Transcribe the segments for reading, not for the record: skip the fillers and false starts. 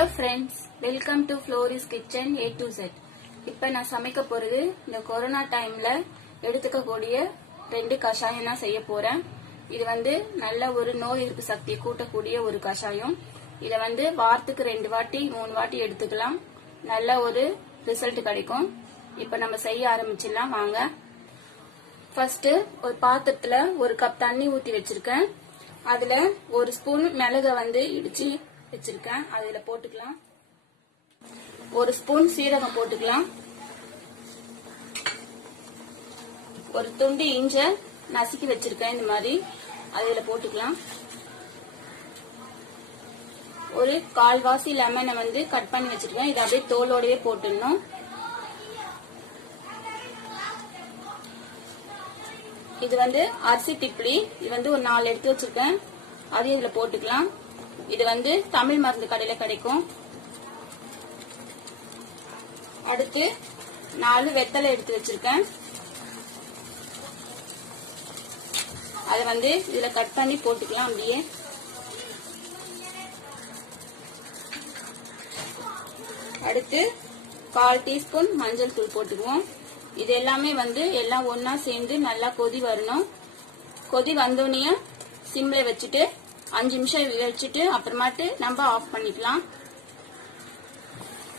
Hello friends, welcome to Flori's kitchen A to Z. இப்போ நான் சமைக்க போறது இந்த கொரோனா டைம்ல எடுத்துக்கக்கூடிய 2 கஷாயம் தான் செய்ய போறேன். இது நல்ல ஒரு நோய் எதிர்ப்பு சக்தியை கூட்டக்கூடிய ஒரு கஷாயம். இதை வாரத்துக்கு 2 வாட்டி 3 வாட்டி எடுத்துக்கலாம். நல்ல ஒரு ரிசல்ட் கிடைக்கும். இப்போ நம்ம செய்ய ஆரம்பிச்சிடலாம் வாங்க. ஃபர்ஸ்ட் ஒரு பாத்திரத்துல 1 கப் தண்ணி ஊத்தி வச்சிருக்கேன். அதுல 1 ஸ்பூன் மிளகை இடிச்சு வச்சிருக்கேன். அதுல போட்டுக்கலாம். 1 ஸ்பூன் சீரகம் போட்டுக்கலாம். 1 துண்டு இஞ்ச நசுக்கி வச்சிருக்கேன். இந்த மாதிரி அதுல போட்டுக்கலாம். ஒரு 1/4 வாசி லெமனை கட் பண்ணி வச்சிருக்கேன். இதை அப்படியே தோலோடவே போட்டுடணும். இது அரிசி திப்ளி. இது ஒரு 4 எடுத்து வச்சிருக்கேன். அதையும் இதுல போட்டுக்கலாம். இது தமிழ் மருந்து கடையில கிடைக்கும். அடுத்து 4 வெத்தலை எடுத்து வச்சிருக்கேன். அதை இதுல கட் பண்ணி போட்டுக்கலாம். அப்படியே அடுத்து 1/4 டீஸ்பூன் மஞ்சள் தூள் போட்டுக்குவோம். இது எல்லாமே எல்லாம் ஒன்னா சேர்ந்து நல்லா கொதி வரணும். கொதி வந்தோடனே சிம்ல வச்சுட்டு 5 நிமிஷம் வச்சுட்டு அப்புறமாட்டு நம்ம ஆஃப் பண்ணிக்கலாம்.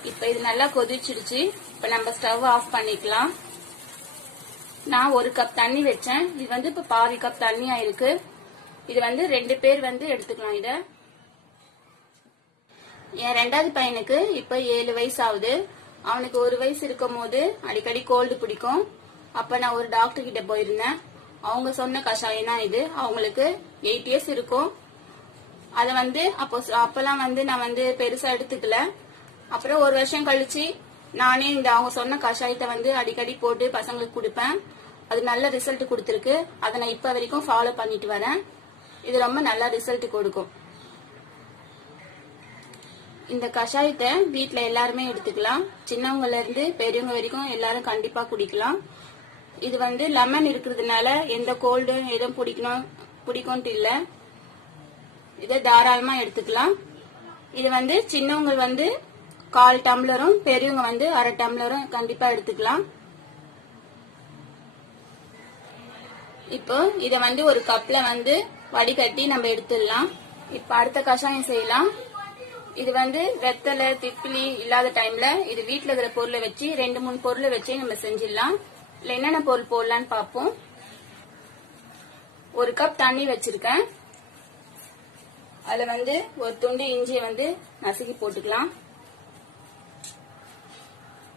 இப்ப இது நல்லா கொதிச்சிடுச்சு. இப்ப நம்ம ஸ்டவ் ஆஃப் பண்ணிக்கலாம். நான் 1 கப் தண்ணி வச்சேன். இது இப்ப 1/2 கப் தண்ணி ஆயிருக்கு. இது 2 பேர் எடுத்துக்கலாம். இத என் 2வது பையனுக்கு இப்ப 7 வயசு ஆகுது. அவனுக்கு 1 வயசு இருக்கும் போது அடிக்கடி கோல்டு பிடிக்கும். அப்ப நான் ஒரு டாக்டர் கிட்ட போயிருந்தேன். அவங்க சொன்ன கஷாயம் தான் இது. அவங்களுக்கு 8 இயர்ஸ் இருக்கும். அத அப்பெல்லாம் நான் பெருசா எடுத்துக்கல. அப்புறம் 1 வருஷம் கழிச்சு நானே அவங்க சொன்ன கஷாயத்தை அடிக்கடி போட்டு பசங்களுக்கு கொடுப்பேன். அது நல்ல ரிசல்ட் கொடுத்துருக்கு. அதை நான் இப்ப வரைக்கும் ஃபாலோ பண்ணிட்டு வரேன். இது ரொம்ப நல்ல ரிசல்ட் கொடுக்கும். இந்த கஷாயத்தை வீட்டுல எல்லாருமே எடுத்துக்கலாம். சின்னவங்கல இருந்து பெரியவங்க வரைக்கும் எல்லாரும் கண்டிப்பா குடிக்கலாம். இது லெமன் இருக்கிறதுனால எந்த கோல்டு எதுவும் பிடிக்கும் இல்ல. இதை தாராளமா எடுத்துக்கலாம். இது சின்னவங்க 1/4 டம்ளரும் பெரியவங்க 1/2 டம்ளரும் கண்டிப்பா எடுத்துக்கலாம். இப்போ இத ஒரு கப்ல வடிகட்டி நம்ம எடுத்துடலாம். இப்ப அடுத்த கஷாயம் செய்யலாம். இது வெத்தலை திப்பிலி இல்லாத டைம்ல இது வீட்டுல இருக்கிற பொருளை வச்சு 2-3 பொருளை வச்சு நம்ம செஞ்சிடலாம். இல்ல என்னென்ன பொருள் போடலான்னு பாப்போம். 1 கப் தண்ணி வச்சிருக்கேன். அதுல 1 துண்டு இஞ்சியை நசுக்கி போட்டுக்கலாம்.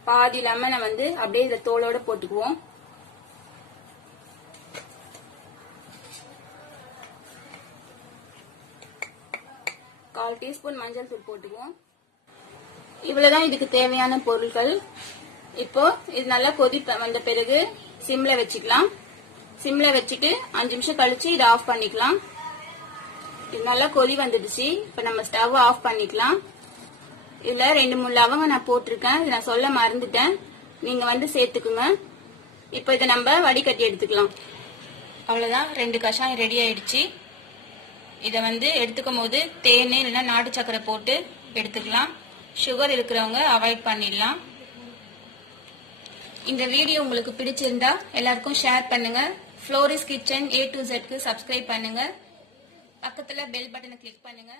பாதி லெமனை அப்படியே இந்த தோலோட போட்டுக்குவோம். கால் டீஸ்பூன் மஞ்சள் தூள் போட்டுக்குவோம். இவ்வளவுதான் இதுக்கு தேவையான பொருட்கள். இப்போ இது நல்லா கொதி வந்த பிறகு சிம்ல வச்சுக்கலாம். சிம்ல வச்சுட்டு 5 நிமிஷம் கழிச்சு இதை ஆஃப் பண்ணிக்கலாம். இது நல்லா கொதி வந்துடுச்சு. இப்ப நம்ம ஸ்டவ் ஆஃப் பண்ணிக்கலாம். இதுல 2-3 லவங்கம் நான் போட்டிருக்கேன். இது நான் சொல்ல மறந்துட்டேன். நீங்க சேர்த்துக்குங்க. இப்ப இதை நம்ம வடிகட்டி எடுத்துக்கலாம். அவ்வளவுதான், 2 கஷாயம் ரெடி ஆயிடுச்சு. இதை எடுத்துக்கும் போது தேன் இல்லைன்னா நாட்டு சக்கரை போட்டு எடுத்துக்கலாம். சுகர் இருக்கிறவங்க அவாய்ட் பண்ணிடலாம். இந்த வீடியோ உங்களுக்கு பிடிச்சிருந்தா எல்லாருக்கும் ஷேர் பண்ணுங்க. ஃப்ளோரிஸ் கிச்சன் A to Z க்கு சப்ஸ்கிரைப் பண்ணுங்க. பக்கத்துல பெல் பட்டனை கிளிக் பண்ணுங்க.